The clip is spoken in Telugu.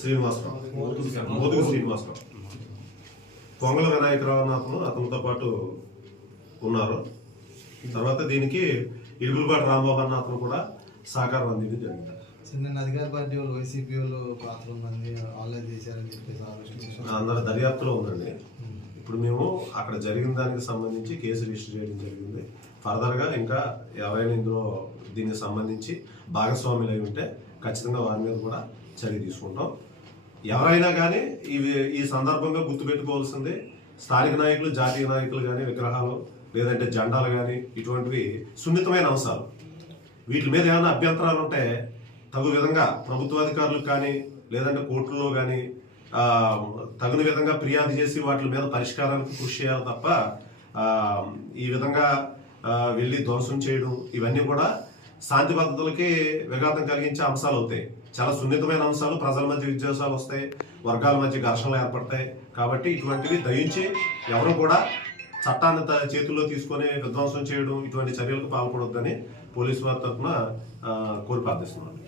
శ్రీనివాసరావు, మోదుగు శ్రీనివాసరావు, పొంగల వినాయకరావు అన్న అతనితో పాటు ఉన్నారు. తర్వాత దీనికి ఇరుగులపాటి రాంబాబు అన్న అతను కూడా సహకారం అందించడం జరిగింది. నిన్న అధికార పార్టీ వాళ్ళు వైసీపీ వాళ్ళు పాత్ర ఉందండి, ఆన్లైన్ చేశారని చెప్పేసి అందరి దర్యాప్తులో ఉందండి. ఇప్పుడు మేము అక్కడ జరిగిన దానికి సంబంధించి కేసు రిజిస్టర్ చేయడం జరిగింది. ఫర్దర్గా ఇంకా ఎవరైనా ఇందులో దీనికి సంబంధించి భాగస్వాములు అయి ఉంటే ఖచ్చితంగా వారి మీద కూడా చర్య తీసుకుంటాం. ఎవరైనా కానీ ఈ సందర్భంగా గుర్తుపెట్టుకోవాల్సింది, స్థానిక నాయకులు, జాతీయ నాయకులు కానీ, విగ్రహాలు లేదంటే జెండాలు కానీ ఇటువంటివి సున్నితమైన అంశాలు. వీటి మీద ఏమైనా అభ్యంతరాలు ఉంటే తగు విధంగా ప్రభుత్వాధికారులకు కానీ లేదంటే కోర్టుల్లో కానీ తగిన విధంగా ఫిర్యాదు చేసి వాటి మీద పరిష్కారానికి కృషి చేయాలి తప్ప ఈ విధంగా వెళ్ళి ధ్వంసం చేయడం ఇవన్నీ కూడా శాంతి భద్రతలకి విఘాతం కలిగించే అంశాలు అవుతాయి. చాలా సున్నితమైన అంశాలు, ప్రజల మధ్య విద్వేషాలు వస్తాయి, వర్గాల మధ్య ఘర్షణలు ఏర్పడతాయి. కాబట్టి ఇటువంటివి దయించి ఎవరు కూడా చట్టాన్ని చేతుల్లో తీసుకొని విధ్వంసం చేయడం ఇటువంటి చర్యలకు పాల్పడొద్దని పోలీసు వారి తరఫున కోరి ప్రార్థిస్తున్నాను.